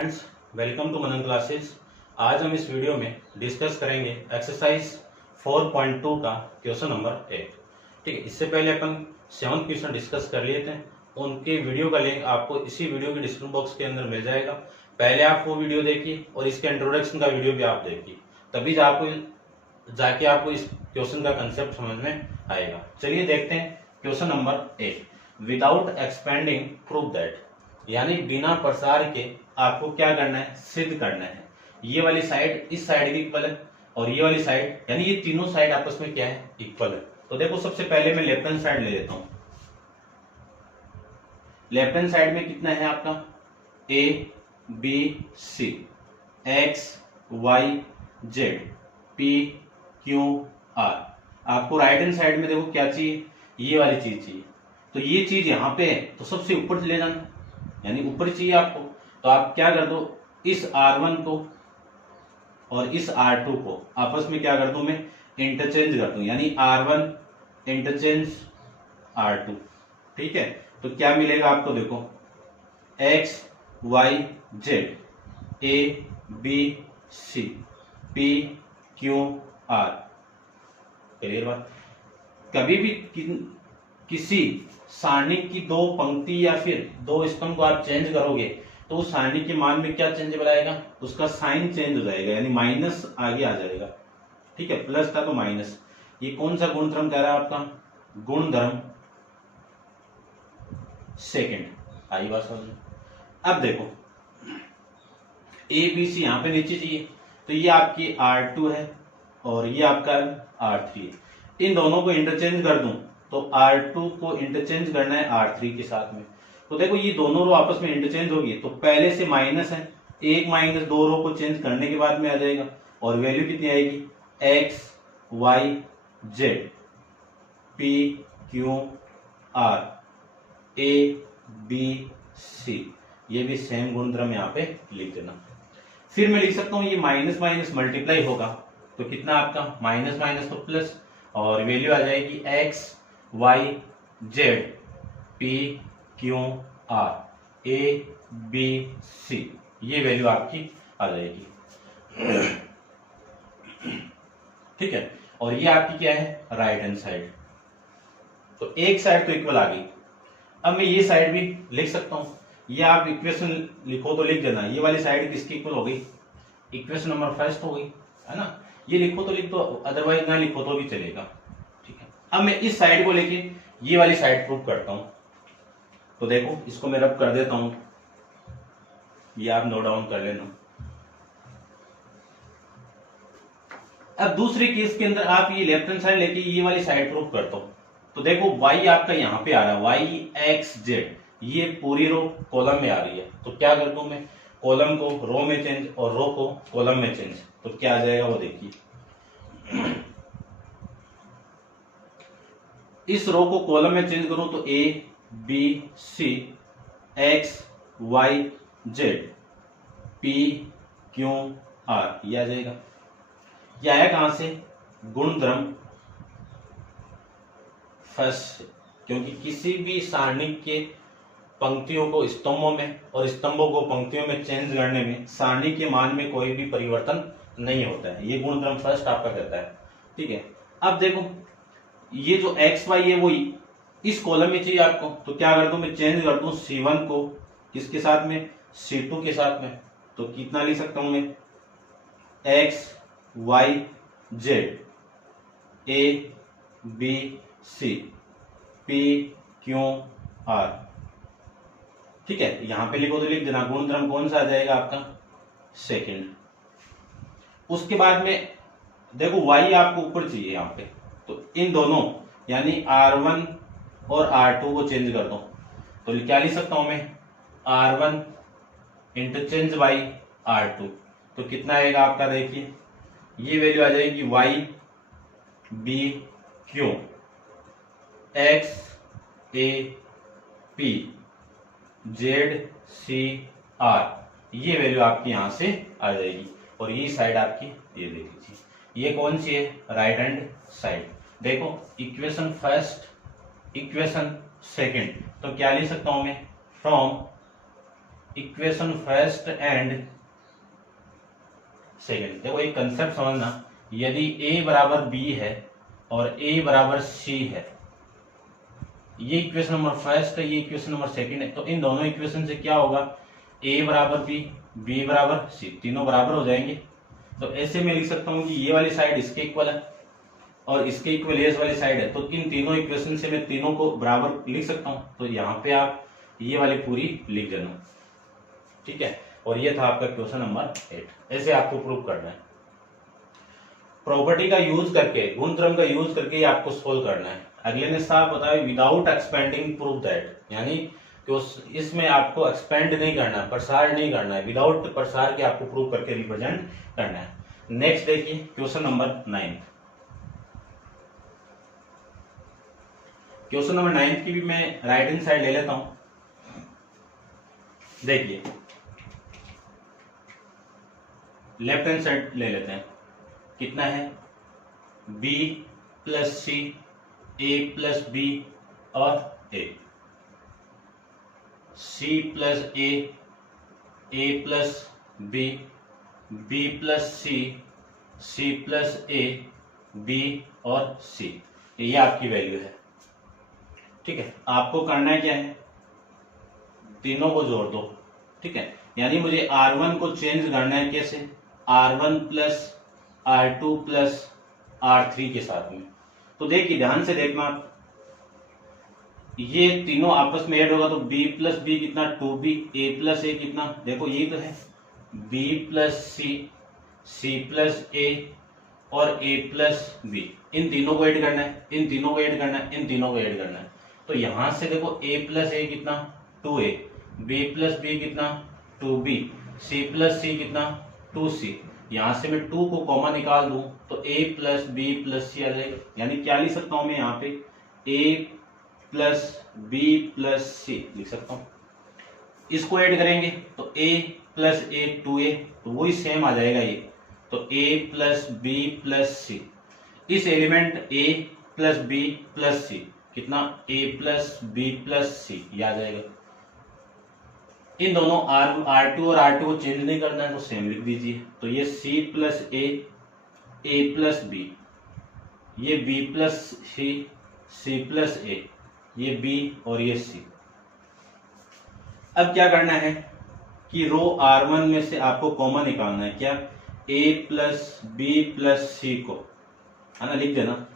Friends, welcome to Manan classes. आज हम इस वीडियो में डिस्कस करेंगे एक्सरसाइज 4.2 का क्वेश्चन नंबर 8। ठीक है, इससे पहले अपन 7 क्वेश्चन डिस्कस कर लिए थे। उनके वीडियो का लिंक आपको इसी वीडियो के डिस्क्रिप्शन बॉक्स के अंदर मिल जाएगा। पहले आप वो वीडियो देखिए और इसके इंट्रोडक्शन का वीडियो भी आप देखिए, तभी जाके आपको इस क्वेश्चन का कंसेप्ट समझ में आएगा। चलिए देखते हैं question number 8। Without expanding prove that, यानी बिना प्रसार के आपको क्या करना है, सिद्ध करना है ये वाली साइड इस साइड की इक्वल है और ये वाली साइड, यानी ये तीनों साइड आपस में क्या है, इक्वल है। तो देखो, सबसे पहले मैं लेफ्ट हैंड साइड ले लेता हूं। लेफ्ट हैंड साइड में कितना है आपका, A B C, X Y Z, P Q R. आपको राइट हैंड साइड में देखो क्या चाहिए, ये वाली चीज चाहिए। तो ये चीज यहां पे है तो सबसे ऊपर ले जाना, यानी ऊपर चाहिए आपको। तो आप क्या कर दो, इस R1 को और इस R2 को आपस में क्या कर दूं, मैं इंटरचेंज कर दूं, यानी R1 इंटरचेंज R2। ठीक है, तो क्या मिलेगा आपको, देखो X Y Z, A B C, P Q R। Clear बात। कभी भी किसी सारणी की दो पंक्ति या फिर दो स्तंभ को आप चेंज करोगे तो उस सारणी के मान में क्या चेंजेबल आएगा, उसका साइन चेंज हो जाएगा, यानी माइनस आगे आ जाएगा। ठीक है, प्लस था तो माइनस। ये कौन सा गुणधर्म कह रहा है आपका, गुणधर्म सेकंड। आई बात समझ में। अब देखो ए बी सी यहां पे नीचे चाहिए, तो ये आपकी R2 है और ये आपका R3 है। इन दोनों को इंटरचेंज कर दूं तो R2 को इंटरचेंज करना है R3 के साथ में। तो देखो ये दोनों रो आपस में इंटरचेंज होगी, तो पहले से माइनस है, एक माइनस दो रो को चेंज करने के बाद में आ जाएगा और वैल्यू कितनी आएगी, X Y Z, P Q R, A B C. ये भी सेम गुणधर्म यहाँ पे लिख देना। फिर मैं लिख सकता हूं ये माइनस माइनस मल्टीप्लाई होगा तो कितना आपका, माइनस माइनस तो प्लस, और वैल्यू आ जाएगी X Y Z, P Q R, A B C. ये वैल्यू आपकी आ जाएगी। ठीक है, और ये आपकी क्या है, राइट हैंड साइड। तो एक साइड तो इक्वल आ गई। अब मैं ये साइड भी लिख सकता हूं, ये आप इक्वेशन लिखो तो लिख देना, ये वाली साइड किसकी इक्वल हो गई, इक्वेशन नंबर फर्स्ट हो गई, है ना। ये लिखो तो लिख दो, अदरवाइज ना लिखो तो भी चलेगा। ठीक है, अब मैं इस साइड को लेके ये वाली साइड प्रूव करता हूं। तो देखो इसको मैं रब कर देता हूं, ये आप नोट डाउन कर लेना। अब दूसरे केस के अंदर आप ये लेफ्ट हैंड साइड लेके ये वाली साइड प्रूव करता हूं। तो देखो y आपका यहां पे आ रहा है, y x z, ये पूरी रो कॉलम में आ रही है। तो क्या कर दूं मैं, कॉलम को रो में चेंज और रो को कॉलम में चेंज। तो क्या आ जाएगा वो देखिए, इस रो को कॉलम में चेंज करूं तो a b c, x y z, p q r, ये आ जाएगा। ये आया कहां से, गुणधर्म फर्स्ट, क्योंकि किसी भी सारणी के पंक्तियों को स्तंभों में और स्तंभों को पंक्तियों में चेंज करने में सारणी के मान में कोई भी परिवर्तन नहीं होता है। ये गुणधर्म फर्स्ट आपका कहता है। ठीक है, अब देखो ये जो एक्स वाई है वो इस कॉलम में चाहिए आपको, तो क्या कर दूं मैं, चेंज कर दूं C1 को किसके साथ में, C2 के साथ में। तो कितना लिख सकता हूं मैं, X Y Z, A B C, P Q R. ठीक है, यहां पे लिखो तो लिख देना, गुणधर्म कौन सा आ जाएगा आपका, सेकंड। उसके बाद में देखो y आपको ऊपर चाहिए यहां पे, तो इन दोनों यानी R1 और R2 को चेंज कर दो। तो क्या लिख सकता हूं मैं, R1 इंटरचेंज बाई R2। तो कितना आएगा आपका, देखिए ये वैल्यू आ जाएगी y b q, x a p, z c r। ये वैल्यू आपकी यहां से आ जाएगी और ये साइड आपकी, ये देख लीजिए, ये कौन सी है, राइट हैंड साइड। देखो इक्वेशन फर्स्ट इक्वेशन सेकंड, तो क्या लिख सकता हूं मैं, from equation first and second. देखो एक कंसेप्ट समझना, यदि a बराबर b है और a बराबर c है, ये इक्वेशन नंबर फर्स्ट है, ये इक्वेशन नंबर सेकेंड है, तो इन दोनों इक्वेशन से क्या होगा, a बराबर b, b बराबर c, तीनों बराबर हो जाएंगे। तो ऐसे मैं लिख सकता हूँ कि ये वाली साइड इसके इक्वल है और इसके इक्वल ये वाली साइड है, तो इन तीनों इक्वेशन से मैं तीनों को बराबर लिख सकता हूँ। तो यहाँ पे आप ये वाली पूरी लिख देना, ठीक है। और ये था आपका क्वेश्चन नंबर 8। ऐसे आपको प्रूव करना है, प्रॉपर्टी का यूज करके, गुणधर्म का यूज करके आपको सोल्व करना है। अगले ने साहब बताया विदाउट एक्सपेंडिंग प्रूव दैट, यानी कि इसमें आपको एक्सपेंड नहीं करना है, प्रसार नहीं करना है, विदाउट प्रसार के आपको प्रूव करके रिप्रेजेंट करना है। नेक्स्ट देखिए क्वेश्चन नंबर 9। क्वेश्चन नंबर 9 की भी मैं राइट हैंड साइड ले लेता हूं। देखिए लेफ्ट हैंड साइड ले लेते हैं, कितना है, b plus C, a plus B और a, c plus a plus B, b plus C, c plus a, b और c, ये आपकी वैल्यू है, ठीक है। आपको करना है क्या है, तीनों को जोड़ दो, ठीक है। यानी मुझे R1 को चेंज करना है, कैसे, R1 plus R2 plus R3 के साथ में। तो देखिए ध्यान से देखना, ये तीनों आपस में ऐड होगा तो b प्लस बी कितना 2b, a प्लस a कितना, देखो ये तो है b plus C, c plus a और a प्लस b, इन तीनों को ऐड करना है, इन तीनों को ऐड करना है, इन तीनों को ऐड करना है। तो यहां से देखो a प्लस a कितना 2a, b प्लस b कितना 2b, c प्लस c कितना 2c, यहां से मैं 2 को कॉमन निकाल दूं तो a प्लस बी प्लस सी आ जाएगा। यानी क्या लिख सकता हूं मैं यहाँ पे, a प्लस बी प्लस सी लिख सकता हूं। इसको ऐड करेंगे तो a प्लस a 2a, तो वही सेम आ जाएगा ये, तो a plus B plus C, इस element a plus B plus C कितना, a plus B plus C, ये आ जाएगा। इन दोनों R2 और R2 को चेंज नहीं करना है तो सेम लिख दीजिए। तो ये C plus A plus B, ये B plus C, C plus A, ये B और ये C। अब क्या करना है कि रो R1 में से आपको कॉमन निकालना है, क्या, A प्लस बी प्लस सी को, है ना, लिख देना।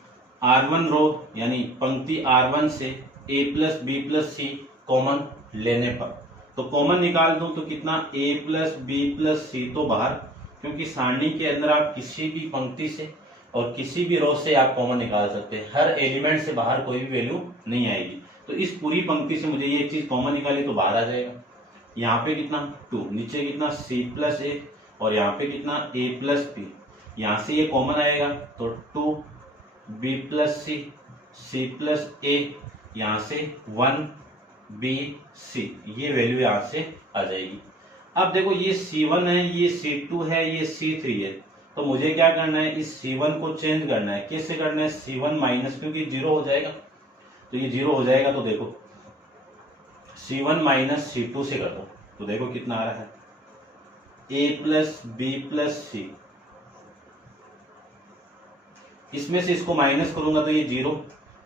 R1 रो यानी पंक्ति R1 से A plus B plus C common लेने पर, तो कॉमन निकाल दूं तो कितना, a plus B plus C तो बाहर, क्योंकि सारणी के अंदर आप किसी भी पंक्ति से और किसी भी रो से आप कॉमन निकाल सकते हैं, हर एलिमेंट से बाहर कोई भी वैल्यू नहीं आएगी। तो इस पूरी पंक्ति से मुझे ये चीज कॉमन निकाली तो बाहर आ जाएगा। यहाँ पे कितना 2, नीचे कितना c प्लस a और यहाँ पे कितना a प्लस बी, यहाँ से ये कॉमन आएगा तो 2b plus C, c plus a, यहाँ से 1 B C, ये वैल्यू यहां से आ जाएगी। अब देखो ये C1 है, ये C2 है, ये C3 है, तो मुझे क्या करना है, इस C1 को चेंज करना है। कैसे करना है, C1 माइनस, क्योंकि 0 हो जाएगा तो ये 0 हो जाएगा, तो देखो C1 माइनस C2 से कर दो तो देखो कितना आ रहा है, A प्लस बी प्लस सी, इसमें से इसको माइनस करूंगा तो ये 0,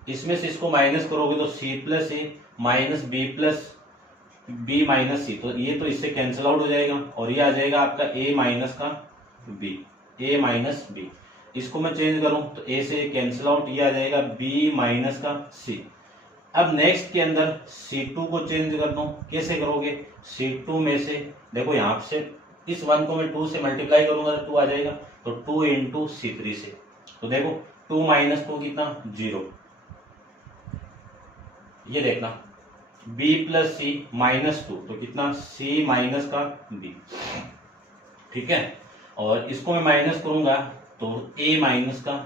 इसमें से इसको माइनस करोगे तो C plus A minus B plus B minus C, तो ये तो इससे कैंसिल आउट हो जाएगा और ये आ जाएगा आपका a माइनस का b, a माइनस b। इसको मैं चेंज करूं तो a से कैंसिल आउट, ये आ जाएगा b माइनस का c। अब नेक्स्ट के अंदर C2 को चेंज कर दूं, कैसे करोगे, C2 में से देखो यहाँ से इस 1 को मैं 2 से मल्टीप्लाई करूंगा तो 2 आ जाएगा, तो 2 इंटू C3 से, तो देखो 2 माइनस 2 कितना 0, ये देखना b प्लस सी माइनस 2 तो कितना c माइनस का b, ठीक है। और इसको मैं माइनस करूंगा तो a माइनस का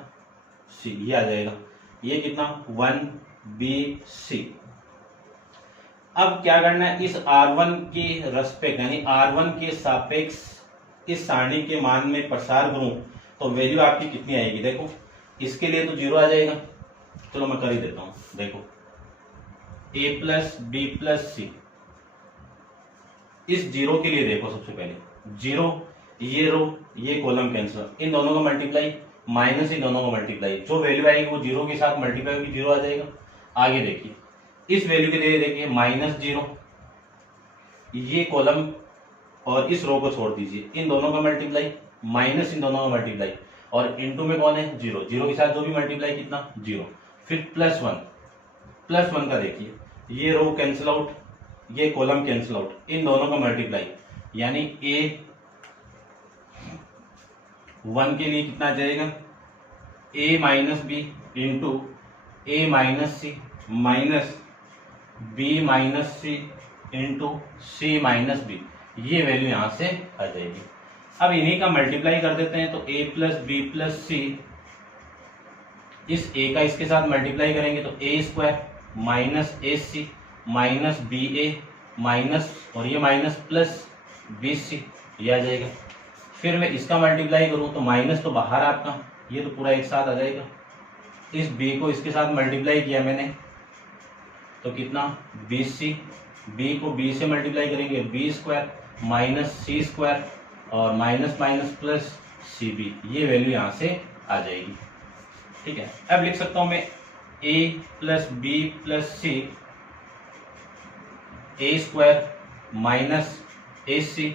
c, ये आ जाएगा, ये कितना 1bc। अब क्या करना है, इस R1 के रेस्पेक्ट यानी R1 के सापेक्ष इस सारणी के मान में प्रसार करूं तो वैल्यू आपकी कितनी आएगी, देखो इसके लिए तो 0 आ जाएगा, चलो मैं कर ही देता हूं। देखो a plus B plus C, इस जीरो के लिए देखो सबसे पहले, जीरो ये रो ये कॉलम कैंसिल, इन दोनों का मल्टीप्लाई माइनस इन दोनों का मल्टीप्लाई, जो वैल्यू आएगी वो जीरो के साथ मल्टीप्लाई होगी, जीरो आ जाएगा। आगे देखिए इस वैल्यू के लिए देखिए माइनस जीरो, ये कॉलम और इस रो को छोड़ दीजिए, इन दोनों का मल्टीप्लाई माइनस इन दोनों का मल्टीप्लाई, और इनटू में कौन है जीरो, जीरो के साथ जो भी मल्टीप्लाई कितना जीरो, फिर प्लस वन का देखिए ये रो कैंसिल आउट ये कॉलम कैंसिल आउट, इन दोनों का मल्टीप्लाई, यानी ए वन के लिए कितना जाएगा ए माइनस बी इंटू ए माइनस सी माइनस बी माइनस सी इंटू सी माइनस बी, ये वैल्यू यहां से आ जाएगी। अब इन्हीं का मल्टीप्लाई कर देते हैं, तो a plus B plus C, इस a का इसके साथ मल्टीप्लाई करेंगे तो ए square minus A C minus B A minus और ये माइनस प्लस बी सी, ये आ जाएगा। फिर मैं इसका मल्टीप्लाई करूं तो माइनस तो बाहर आपका, ये तो पूरा एक साथ आ जाएगा। इस b को इसके साथ मल्टीप्लाई किया मैंने तो कितना बी सी, b को b से मल्टीप्लाई करेंगे B square minus C square और minus minus plus C B, ये वैल्यू यहाँ से आ जाएगी। ठीक है, अब लिख सकता हूं मैं a plus B plus C A square minus A C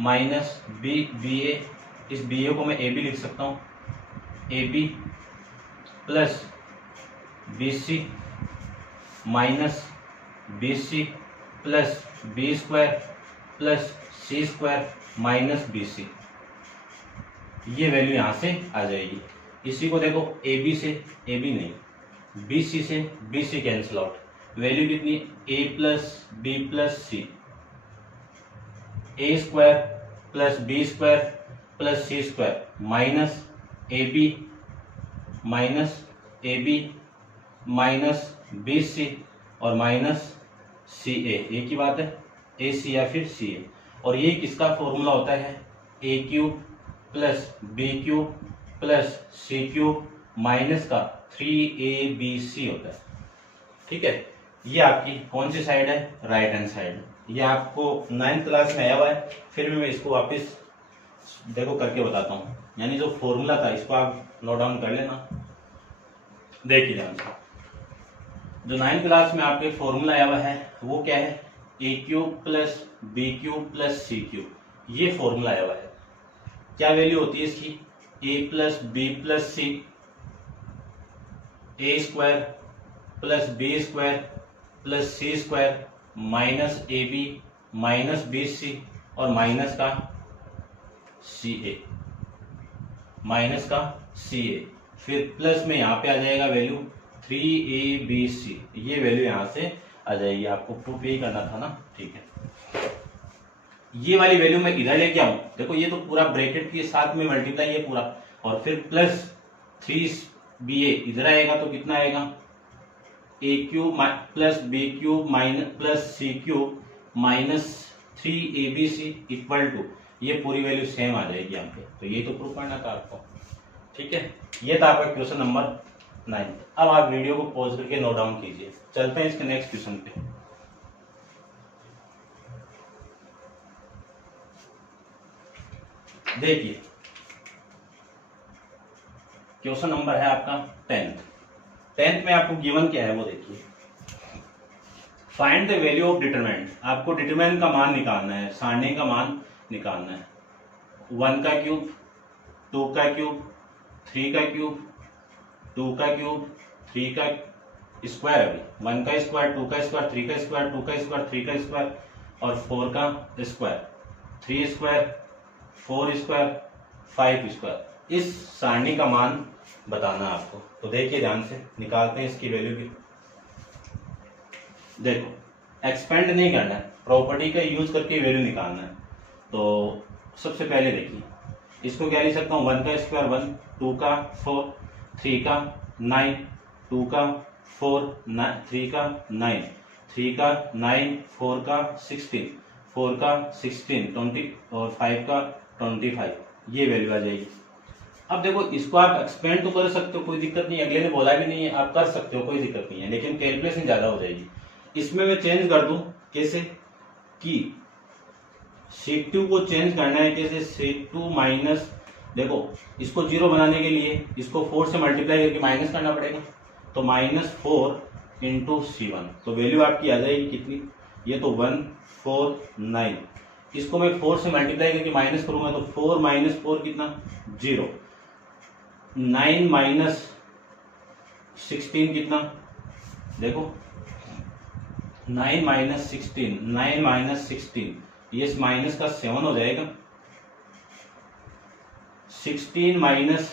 minus B A, इस बी ए को मैं ए बी लिख सकता हूँ, A B plus B C minus B C plus B square plus C square minus B C, ये value यहाँ से आ जाएगी। इसी को देखो ए बी से ए बी नहीं बी सी से B C cancel out, value कितनी A plus B plus C, A square plus B square plus C square minus A B minus B C और माइनस सी ए, एक ही बात है ए सी या फिर सी ए, और ये किसका फॉर्मूला होता है A cube plus B cube plus C cube minus का 3abc होता है। ठीक है, ये आपकी कौन सी साइड है राइट हैंड साइड, ये आपको 9th क्लास में आया हुआ है, फिर भी मैं इसको वापस देखो करके बताता हूँ, यानी जो फॉर्मूला था इसको आप नोट डाउन कर लेना। देखिए ध्यान से, जो 9th क्लास में आपके फॉर्मूला आया हुआ है वो क्या है A cube plus B cube plus C cube, ये फॉर्मूला आया हुआ है। क्या वैल्यू होती है इसकी A plus B plus C, A square plus B square plus C square minus A B minus B C और माइनस का सी ए, माइनस का सी ए, फिर प्लस में यहाँ पे आ जाएगा वैल्यू 3abc, ये वैल्यू यहाँ से आ जाएगी। आपको प्रूफ यही करना था ना, ठीक है। ये वाली वैल्यू मैं इधर लेके आऊं, देखो ये तो पूरा ब्रैकेट के साथ में मल्टीप्लाई है पूरा, और फिर प्लस 3ba इधर आएगा तो कितना आएगा A cube plus B cube minus plus C cube minus 3abc equal to, ये पूरी वैल्यू सेम आ जाएगी यहाँ पे, तो ये तो प्रूफ करना था आपको। ठीक है, ये था आपका क्वेश्चन नंबर 9। अब आप वीडियो को पॉज करके नोट डाउन कीजिए, चलते हैं इसके नेक्स्ट क्वेश्चन पे। देखिए क्वेश्चन नंबर है आपका 10th में आपको गिवन क्या है वो देखिए, find the value of determinant, आपको डिटरमिनेंट का मान निकालना है, सारणी का मान निकालना है। 1 का क्यूब 2 का क्यूब 3 का क्यूब 2 का क्यूब 3 का स्क्वायर, अभी 1 का स्क्वायर 2 का स्क्वायर 3 का स्क्वायर 2 का स्क्वायर 3 का स्क्वायर और 4 का स्क्वायर 3 स्क्वायर 4 स्क्वायर 5 स्क्वायर, इस सारणी का मान बताना है आपको। तो देखिए ध्यान से, निकालते हैं इसकी वैल्यू भी। देखो एक्सपेंड नहीं करना है, प्रॉपर्टी का यूज करके वैल्यू निकालना है। तो सबसे पहले देखिए इसको क्या लिख सकता हूँ, 1 का स्क्वायर 1, 2 का 4, 3 का 9, 2 का 4, 3 का 9, 3 का 9, 4 का 16, 4 का 16 20 और 5 का 25, ये वैल्यू आ जाएगी। अब देखो इसको आप एक्सपेंड तो कर सकते हो, कोई दिक्कत नहीं है, अगले ने बोला भी नहीं है, आप कर सकते हो, कोई दिक्कत नहीं है, लेकिन कैलकुलेशन ज्यादा हो जाएगी। इसमें मैं चेंज कर दूं, कैसे कि C2 को चेंज करना है कैसे, C2 माइनस, देखो इसको 0 बनाने के लिए इसको 4 से मल्टीप्लाई करके माइनस करना पड़ेगा, तो -4 इंटू C1, तो वैल्यू आपकी आ जाएगी कितनी, ये तो 149, इसको मैं 4 से मल्टीप्लाई करके माइनस करूंगा तो 4 माइनस 4 कितना, 0, 9 माइनस 16 कितना, देखो 9 माइनस 16, 9 माइनस 16, ये इस माइनस का 7 हो जाएगा, 16 माइनस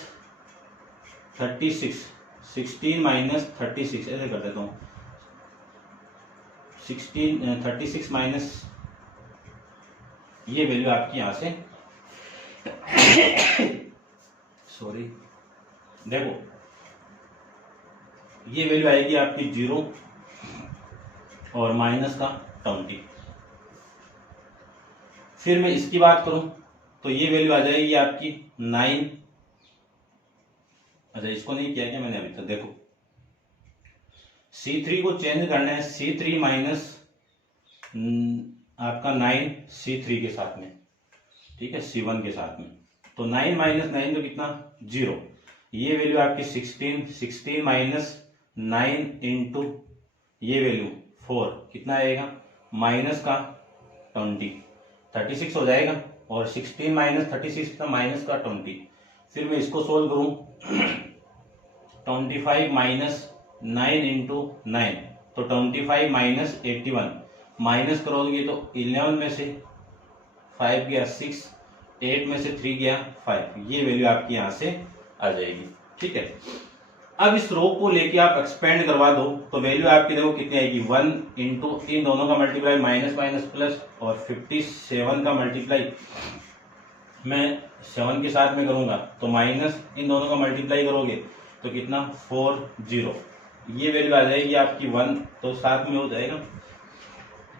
36, 16 माइनस 36 ऐसे कर देता हूँ, 36 माइनस, ये वैल्यू आपकी यहां से सॉरी, देखो ये वैल्यू आएगी आपकी 0 और माइनस का 20। फिर मैं इसकी बात करूं तो ये वैल्यू आ जाएगी आपकी 9, अच्छा इसको नहीं किया क्या मैंने अभी तक, देखो C3 को चेंज करना है, C3 माइनस आपका 9 C3 के साथ में, ठीक है, C1 के साथ में, तो 9 माइनस 9 तो कितना, 0, ये वैल्यू आपकी 16, 16 माइनस 9 इंटू ये वैल्यू 4 कितना आएगा, माइनस का 20, 36 हो जाएगा, और 16 माइनस 36 का माइनस का 20, फिर मैं इसको सोल्व करूं 25 माइनस 9 इंटू 9, तो 25 माइनस 81, माइनस करोगे तो 11 में से 5 गया 6, 8 में से 3 गया 5, ये वैल्यू आपकी यहां से आ जाएगी, ठीक है। अब इस रो को लेके आप एक्सपेंड करवा दो तो वैल्यू आपकी देखो कितनी आएगी, 1 इंटू इन दोनों का मल्टीप्लाई माइनस माइनस प्लस, और 57 का मल्टीप्लाई मैं 7 के साथ में करूंगा तो माइनस इन दोनों का मल्टीप्लाई करोगे तो कितना, 40, ये वैल्यू आ जाएगी आपकी 1, तो साथ में हो जाएगा,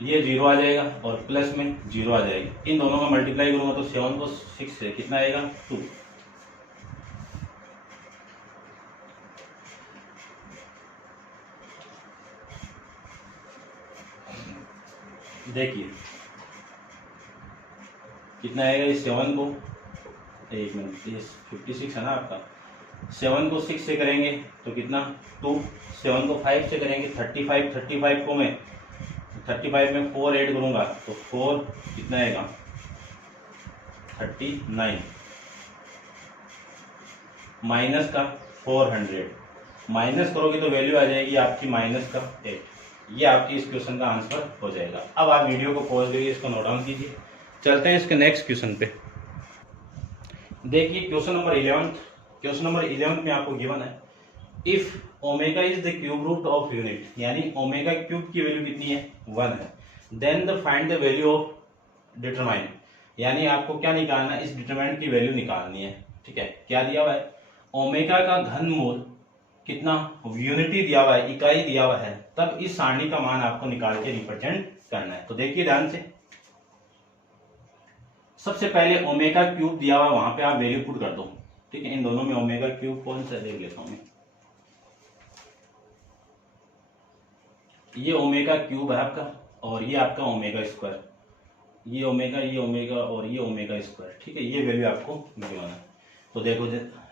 ये 0 आ जाएगा और प्लस में 0 आ जाएगी, इन दोनों का मल्टीप्लाई करूंगा तो 7 को 6 से कितना आएगा, 2। देखिए कितना आएगा, इस 7 को, एक मिनट, ये 56 है ना आपका, 7 को 6 से करेंगे तो कितना, 2, 7 को 5 से करेंगे 35, 35 को मैं 35 में 4 ऐड करूंगा तो 4 कितना आएगा, 39, माइनस का 400, माइनस करोगे तो वैल्यू आ जाएगी आपकी माइनस का 8, ये आपकी इस क्वेश्चन का आंसर हो जाएगा। अब आप वीडियो को पॉज करिए, इसको नोट डाउन कीजिए, चलते हैं इसके नेक्स्ट क्वेश्चन पे। देखिए क्वेश्चन नंबर 11 में आपको गिवन है, if omega is the cube root of unit, यानी ओमेगा क्यूब की वैल्यू कितनी है, 1 है, then the find the value of determine, यानी आपको क्या निकालना है, इस डिटरमाइन की वैल्यू निकालनी है, ठीक है। क्या दिया हुआ है, ओमेगा का घनमूल कितना, यूनिटी दिया हुआ है, इकाई दिया हुआ है, तब इस सारणी का मान आपको निकाल के रिप्रेजेंट करना है। तो देखिए ध्यान से, सबसे पहले ओमेगा क्यूब दिया हुआ, वहां पे आप वैल्यू पुट कर दो, ठीक है। इन दोनों में ओमेगा क्यूब कौन सा देख लेता हूं मैं, ये ओमेगा क्यूब है आपका, और ये आपका ओमेगा स्क्वायर, ये ओमेगा और ये ओमेगा स्क्वायर, ठीक है, ये वैल्यू आपको गिवन है। तो देखो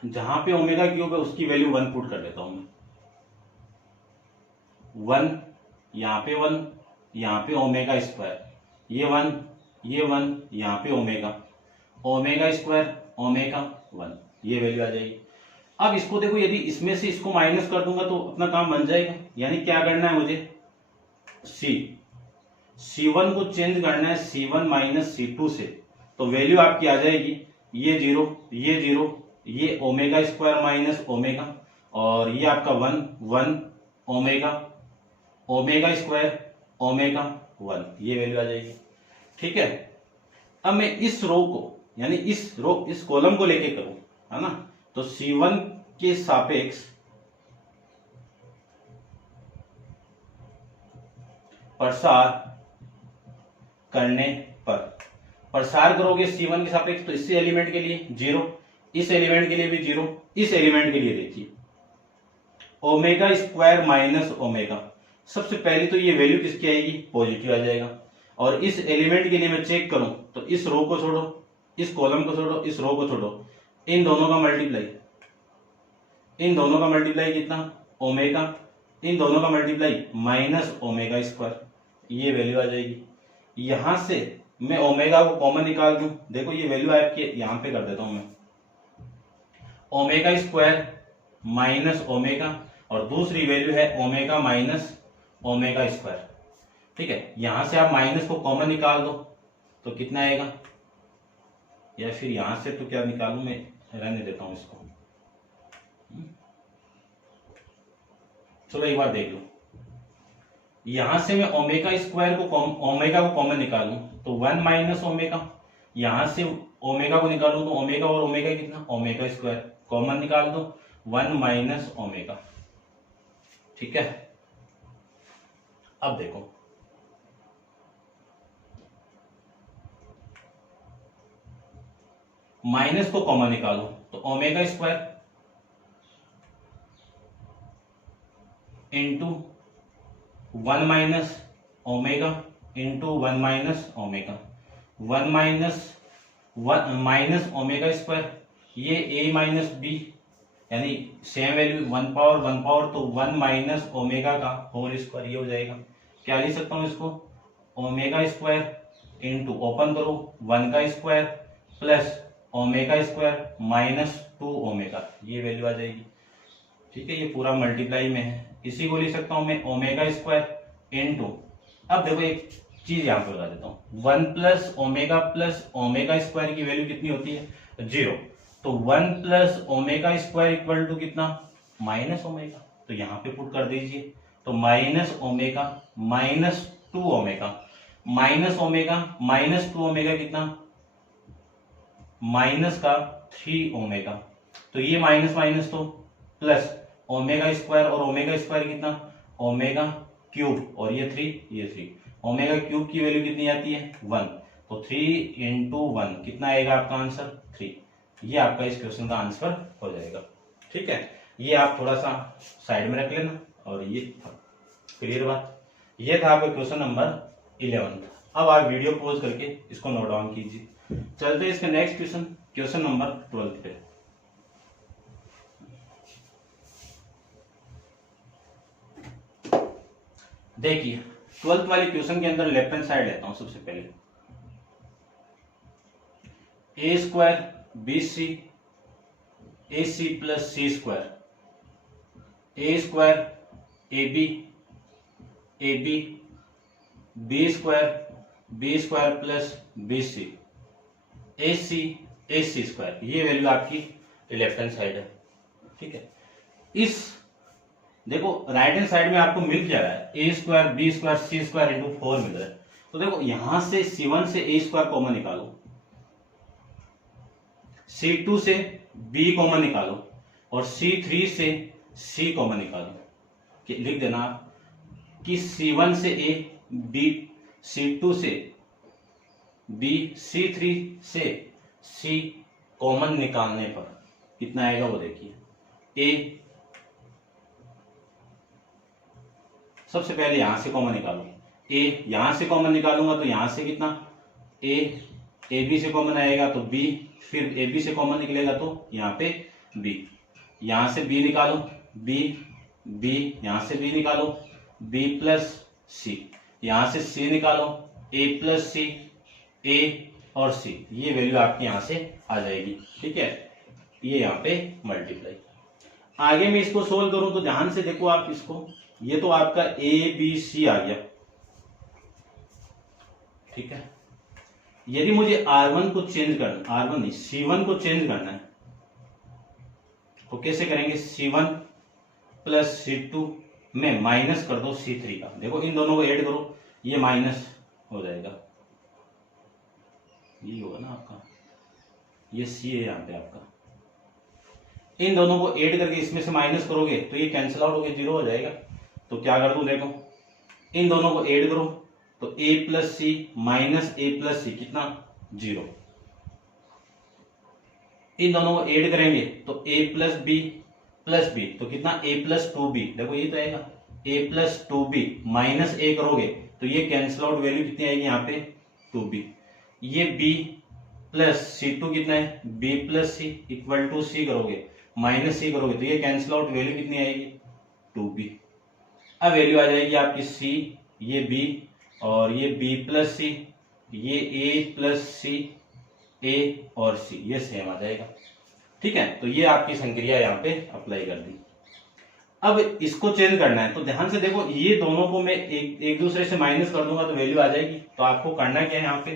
जहां पे ओमेगा क्यूब है उसकी वैल्यू 1 पुट कर देता हूं मैं, 1 यहाँ पे 1, यहाँ पे ओमेगा स्क्वायर, ये 1 ये 1, यहाँ पे ओमेगा स्क्वायर ओमेगा 1, ये वैल्यू आ जाएगी। अब इसको देखो, यदि इसमें से इसको माइनस कर दूंगा तो अपना काम बन जाएगा, यानी क्या करना है मुझे, C1 को चेंज करना है C1 माइनस C2 से, तो वैल्यू आपकी आ जाएगी ये 0 ये 0, ये ओमेगा स्क्वायर माइनस ओमेगा, और ये आपका 1 1 ओमेगा स्क्वायर ओमेगा 1, ये वैल्यू आ जाएगी, ठीक है। अब मैं इस रो को, यानी इस कॉलम को लेके करूं, है ना, तो C1 के सापेक्ष प्रसार करने पर, प्रसार करोगे C1 के सापेक्ष, तो इस एलिमेंट के लिए 0, इस एलिमेंट के लिए भी 0, इस एलिमेंट के लिए देखिए ओमेगा स्क्वायर माइनस ओमेगा, सबसे पहले तो ये वैल्यू किसकी आएगी, पॉजिटिव आ जाएगा, और इस एलिमेंट के लिए मैं चेक करूं तो इस रो को छोड़ो, इस कॉलम को छोड़ो, इस रो को छोड़ो, इन दोनों का मल्टीप्लाई, इन दोनों का मल्टीप्लाई कितना, ओमेगा, इन दोनों का मल्टीप्लाई माइनस ओमेगा स्क्वायर, ये वैल्यू आ जाएगी। यहां से मैं ओमेगा को कॉमन निकाल दूं, देखो ये वैल्यू आपके यहां पे कर देता हूं मैं, ओमेगा स्क्वायर माइनस ओमेगा, और दूसरी वैल्यू है ओमेगा माइनस ओमेगा स्क्वायर। ठीक है, यहां से आप माइनस को कॉमन निकाल दो तो कितना आएगा, या फिर यहां से तो क्या निकालूं मैं, रहने देता हूं इसको। चलो एक बार देख लो, यहां से मैं ओमेगा स्क्वायर को ओमेगा को कॉमन निकालूं तो 1 माइनस ओमेगा, यहां से ओमेगा को निकालूं तो ओमेगा और ओमेगा कितना, ओमेगा स्क्वायर, कॉमन निकाल दो 1 माइनस ओमेगा। ठीक है, अब देखो माइनस को कॉमन निकालो तो omega square into 1 minus omega into 1 minus omega, 1 minus omega square, ये a माइनस बी यानी सेम वैल्यू 1 पावर तो 1 माइनस ओमेगा का होल स्क्वायर, ये हो जाएगा। क्या लिख सकता हूं इसको, ओमेगा स्क्वायर इंटू ओपन करो 1 का square plus omega square minus 2 omega, ये वैल्यू आ जाएगी। ठीक है, ये पूरा मल्टीप्लाई में है, इसी को लिख सकता हूं मैं ओमेगा स्क्वायर इंटू, अब देखो एक चीज यहां पर लगा देता हूं, 1 प्लस ओमेगा स्क्वायर की वैल्यू कितनी होती है, 0, तो 1 plus omega square equal to कितना, माइनस ओमेगा, तो यहां पे पुट कर दीजिए, तो minus omega minus 2 omega, minus two omega कितना, माइनस का 3 ओमेगा, तो ये माइनस माइनस तो प्लस ओमेगा स्क्वायर, और ओमेगा स्क्वायर कितना, ओमेगा क्यूब, और ये 3, ओमेगा क्यूब की वैल्यू कितनी आती है 1, तो 3 इंटू 1 कितना आएगा आपका आंसर 3, ये आपका इस क्वेश्चन का आंसर हो जाएगा। ठीक है, ये आप थोड़ा सा साइड में रख लेना, और ये था क्लियर बात, ये था आपका क्वेश्चन नंबर 11। अब आप वीडियो पॉज करके इसको नोट डाउन कीजिए। चलते हैं इसके नेक्स्ट क्वेश्चन नंबर 12 पे। देखिए 12th वाले क्वेश्चन के अंदर लेफ्ट हैंड साइड लेता हूं सबसे पहले, A square B C A C plus C square, A square A B B square plus B C A C square, ये वैल्यू आपकी लेफ्ट हैंड साइड है। ठीक है, इस देखो राइट हैंड साइड में आपको मिल जा रहा है ए स्क्वायर बी स्क्वायर सी स्क्वायर इंटू 4 मिल रहा है, तो देखो यहां से C1 से ए स्क्वायर कॉमन निकालो, C2 से बी कॉमन निकालो, और C3 से सी कॉमन निकालो। लिख देना आप कि C1 से ए बी, C2 से बी, C3 से सी कॉमन निकालने पर कितना आएगा वो देखिए। ए सबसे पहले यहां से कॉमन निकालो, ए यहां से कॉमन निकालूंगा तो यहां से कितना, ए बी से कॉमन आएगा तो बी, फिर ए बी से कॉमन निकलेगा तो यहाँ पे बी, यहां से बी निकालो, बी यहां से बी निकालो, बी प्लस सी, यहां से सी निकालो, ए प्लस सी, ए और सी, ये वैल्यू आपकी यहां से आ जाएगी। ठीक है, ये यहाँ पे मल्टीप्लाई। आगे मैं इसको सोल्व करूं तो ध्यान से देखो आप इसको, ये तो आपका ए बी सी आ गया। ठीक है, यदि मुझे R1 को चेंज करना, R1 नहीं C1 को चेंज करना है तो कैसे करेंगे, C1 प्लस C2 में माइनस कर दो C3 का, देखो इन दोनों को ऐड करो, ये माइनस हो जाएगा, ये होगा ना आपका, ये C है यहाँ पे आपका, इन दोनों को ऐड करके इसमें से माइनस करोगे तो ये कैंसिल आउट होकर 0 हो जाएगा। तो क्या कर दूं, देखो इन दोनों को ऐड करो तो a plus C minus A plus C कितना 0, इन दोनों को ऐड करेंगे तो a प्लस बी तो कितना a प्लस 2b, देखो ये तो आएगा a plus 2b minus a करोगे तो ये कैंसिल आउट वैल्यू कितनी आएगी यहाँ पे 2b। ये b प्लस C2 कितना है b plus C equal to C करोगे माइनस सी करोगे तो ये कैंसिल आउट वैल्यू कितनी आएगी 2b। अब वैल्यू आ जाएगी आपकी c, ये b और ये b प्लस सी, ये a प्लस सी, a और c ये सेम आ जाएगा। ठीक है, तो ये आपकी संक्रिया यहाँ पे अप्लाई कर दी। अब इसको चेंज करना है तो ध्यान से देखो, ये दोनों को मैं एक दूसरे से माइनस कर दूंगा तो वैल्यू आ जाएगी। तो आपको करना क्या है यहाँ पे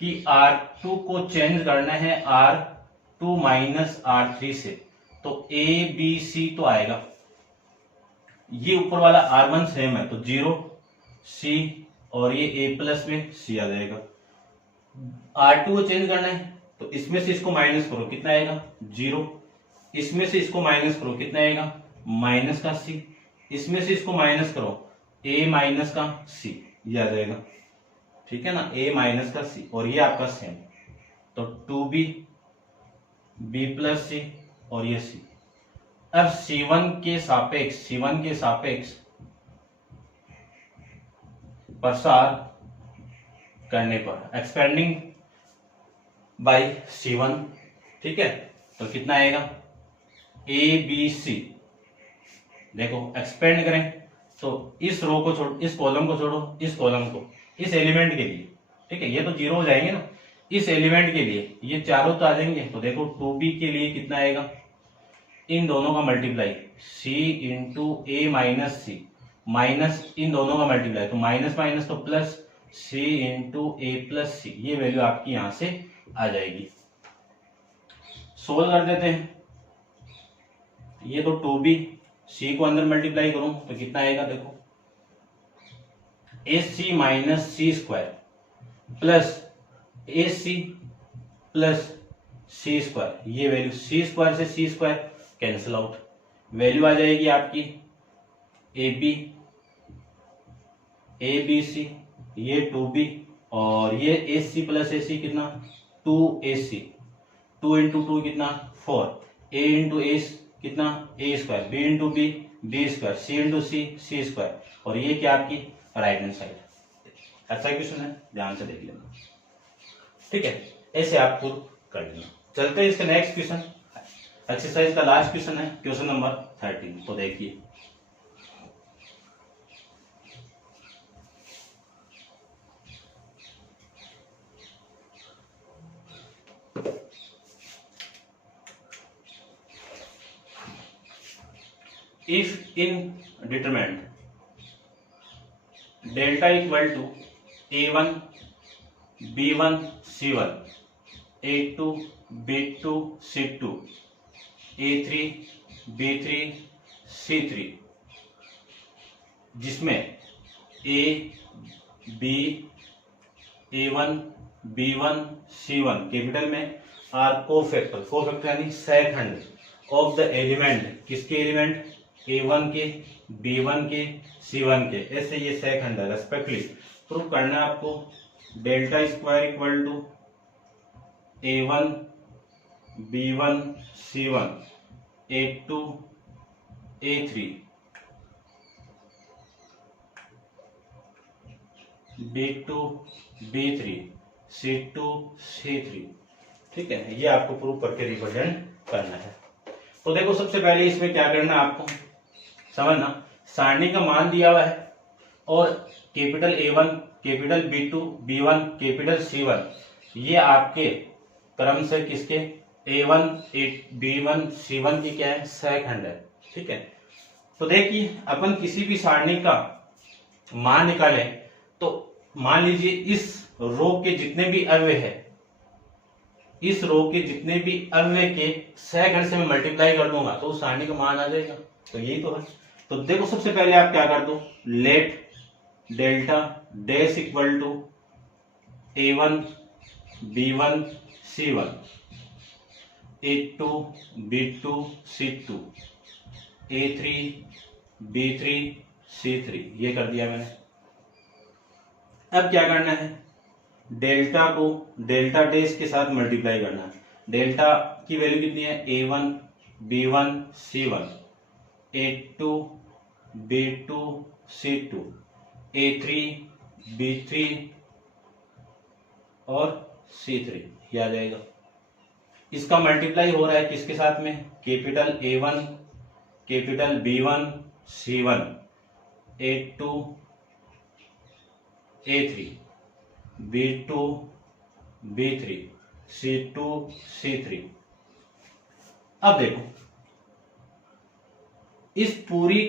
कि R2 को चेंज करना है R2 माइनस R3 से, तो A B C तो आएगा, ये ऊपर वाला R1 सेम है तो 0 C और ये A प्लस में C आ जाएगा। R2 को चेंज करना है तो इसमें से इसको माइनस करो कितना आएगा 0, इसमें से इसको माइनस करो कितना आएगा माइनस का C, इसमें से इसको माइनस करो A माइनस का C ये आ जाएगा। ठीक है ना, A माइनस का C और ये आपका सेम, तो 2b b प्लस सी और ये C। अब C1 के सापेक्ष प्रसार करने पर एक्सपेंडिंग बाय C1, ठीक है, तो कितना आएगा ABC। देखो एक्सपेंड करें तो इस रो को छोड़ो, इस कॉलम को छोड़ो, इस कॉलम को इस एलिमेंट के लिए, ठीक है, ये तो 0 हो जाएंगे ना, इस एलिमेंट के लिए ये चारों तो आ जाएंगे। तो देखो 2b के लिए कितना आएगा, इन दोनों का मल्टीप्लाई c इंटू ए माइनस सी, माइनस इन दोनों का मल्टीप्लाई तो माइनस माइनस तो प्लस c इंटू ए प्लस सी, ये वैल्यू आपकी यहां से आ जाएगी। सोल्व कर देते हैं, ये तो 2b, c को अंदर मल्टीप्लाई करूं तो कितना आएगा, देखो AC minus C square plus AC plus C square, ये वैल्यू सी स्क्वायर से सी स्क्वायर कैंसिल आउट, वैल्यू आ जाएगी आपकी ABC, ये 2b और ये AC प्लस AC कितना 2AC, 2 इंटू 2 कितना 4, A इंटू A कितना A square, B into B B square, C into C square, और ये क्या आपकी राइट हैंड साइड। अच्छा क्वेश्चन है, ध्यान से देख लेना। ठीक है, ऐसे आप प्रूव कर लेना। चलते हैं इसका नेक्स्ट क्वेश्चन, एक्सरसाइज का लास्ट क्वेश्चन है, क्वेश्चन नंबर 13। तो देखिए if in determined delta equal to a1 b1 c1 a2 b2 c2 a3 b3 c3, जिसमें a b a1 b1 c1 capital में आर कोफैक्टर यानी सहखंड ऑफ द एलिमेंट, किसके element A1 के B1 के C1 के, ऐसे ये सहखंड है रेस्पेक्टिवली। प्रूव करना है आपको delta square equal to A1 B1 C1 A2 A3 B2 B3 C2 C3। ठीक है, ये आपको प्रूव करके रिप्रेजेंट करना है। तो देखो सबसे पहले इसमें क्या करना है आपको समझना, सारणी का मान दिया हुआ है और capital A1 capital B2 B1 capital C1, ये आपके क्रम से किसके A1 B1 C1 की क्या है सहखंड है। ठीक है, तो देखिए अपन किसी भी सारणी का मान निकालें तो मान लीजिए इस रो के जितने भी अव्यय है, इस रो के जितने भी अव्यय के सहगण से मैं मल्टीप्लाई कर दूंगा तो उस सारणी का मान आ जाएगा। तो यही तो है। तो देखो सबसे पहले आप क्या कर दो, let delta dash equal to A1 B1 C1 A2 B2 C2 A3 B3 C3, ये कर दिया मैंने। अब क्या करना है, डेल्टा को डेल्टा डैश के साथ मल्टीप्लाई करना है। डेल्टा की वैल्यू कितनी है A1 B1 C1 A2 B2 C2 A3 B3 और C3 ये आ जाएगा। इसका मल्टीप्लाई हो रहा है किसके साथ में, capital A1 capital B1 C1 A2 A3 B2 B3 C2 C3। अब देखो इस पूरी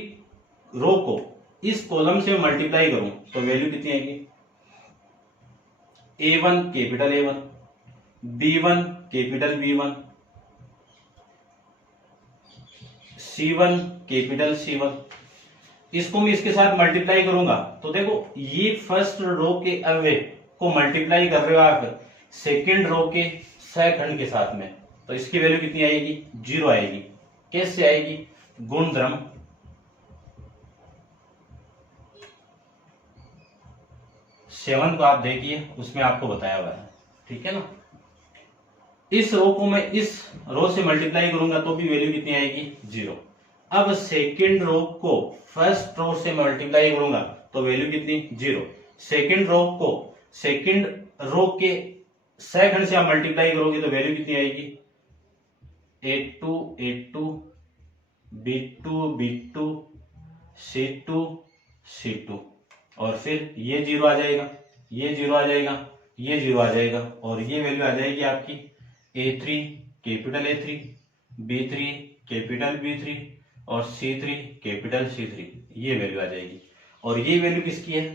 रो को इस कॉलम से मल्टीप्लाई करूं तो वैल्यू कितनी आएगी, A1 capital A1 B1 capital B1 C1 capital C1। इसको मैं इसके साथ मल्टीप्लाई करूंगा तो देखो ये फर्स्ट रो के अवे को मल्टीप्लाई कर रहे हो आप सेकेंड रो के सह के साथ में, तो इसकी वैल्यू कितनी आएगी, 0 आएगी। कैसे आएगी, गुणधर्म 7 को आप देखिए उसमें आपको बताया हुआ है, ठीक है ना। इस रो को मैं इस रो से मल्टीप्लाई करूंगा तो भी वैल्यू कितनी आएगी, 0। अब सेकेंड रो को फर्स्ट रो से मल्टीप्लाई करूंगा तो वैल्यू कितनी, 0। सेकेंड रो को सेकेंड रो के सेकंड से आप मल्टीप्लाई करोगे तो वैल्यू कितनी आएगी, A2 A2 B2 B2 C2 C2 और फिर ये 0 आ जाएगा, ये 0 आ जाएगा, ये 0 आ जाएगा और ये वैल्यू आ जाएगी आपकी A3 capital A3 B3 capital B3 और C3 कैपिटल C3, ये वैल्यू आ जाएगी। और ये वैल्यू किसकी है,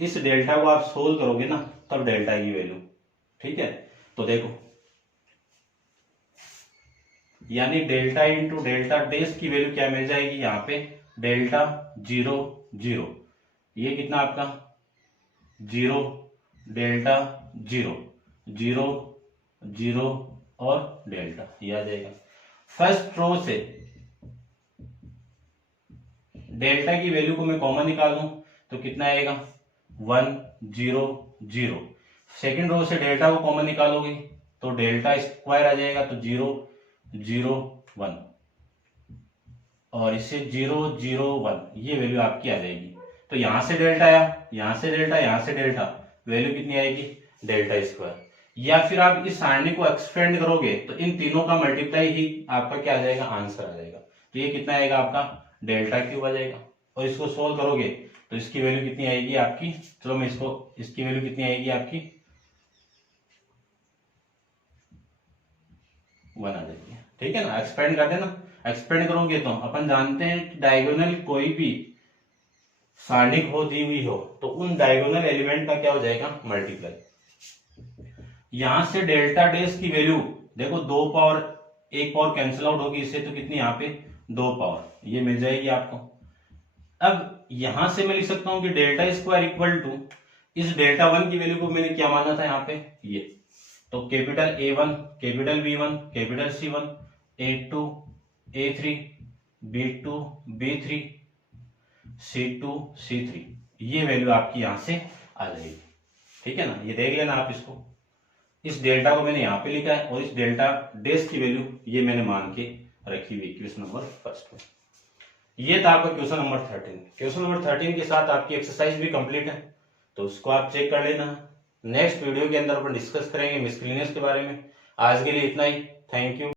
इस डेल्टा को आप सोल्व करोगे ना तब डेल्टा की वैल्यू, ठीक है। तो देखो यानी डेल्टा इंटू डेल्टा डैश की वैल्यू क्या मिल जाएगी, यहाँ पे डेल्टा 0 0, ये कितना आपका 0 डेल्टा 0 0 0 और डेल्टा, ये आ जाएगा। फर्स्ट रो से डेल्टा की वैल्यू को मैं कॉमन निकालूं तो कितना आएगा, 1 0 0। सेकेंड रो से डेल्टा को कॉमन निकालोगे तो डेल्टा स्क्वायर आ जाएगा, तो 0 0 1 और इससे 0 0 1, ये वैल्यू आपकी आ जाएगी। तो यहां से डेल्टा आया, यहां से डेल्टा, यहां से डेल्टा, वैल्यू कितनी आएगी, डेल्टा स्क्वायर। या फिर आप इस सारणी को एक्सपेंड करोगे तो इन तीनों का मल्टीप्लाई ही आपका क्या आ जाएगा, आंसर आ जाएगा। तो ये कितना आएगा आपका, डेल्टा क्यूब आ जाएगा। और इसको सोल्व करोगे तो इसकी वैल्यू कितनी आएगी आपकी, चलो मैं इसकी वैल्यू कितनी आएगी आपकी, 1 आ जाएगी, ठीक है ना। एक्सपेंड कर देना, एक्सपेंड करोगे तो अपन जानते हैं कि डायगोनल कोई भी सारणिक हो दी हुई हो तो उन डायगोनल एलिमेंट का क्या हो जाएगा, मल्टीप्लाई। यहां से डेल्टा डैश की वैल्यू देखो 2 पावर 1 पावर कैंसिल आउट होगी इससे, तो कितनी यहाँ पे 2 पावर, ये मिल जाएगी आपको। अब यहां से मैं लिख सकता हूं कि डेल्टा स्क्वायर इक्वल टू इस डेल्टा 1 की वैल्यू को मैंने क्या माना था यहाँ पे, ये तो capital A1 capital B1 capital C1 A2 A3 B2 B3 C2 C3, ये वैल्यू आपकी यहां से आ जाएगी, ठीक है ना। ये देख लेना आप इसको, इस डेल्टा को मैंने यहाँ पे लिखा है और इस डेल्टा डैश की वैल्यू ये मैंने मान के रखी हुई क्वेश्चन नंबर फर्स्ट में। ये था आपका क्वेश्चन नंबर 13। क्वेश्चन नंबर 13 के साथ आपकी एक्सरसाइज भी कंप्लीट है, तो उसको आप चेक कर लेना। नेक्स्ट वीडियो के अंदर अपन डिस्कस करेंगे मिससेलेनियस के बारे में। आज के लिए इतना ही, थैंक यू।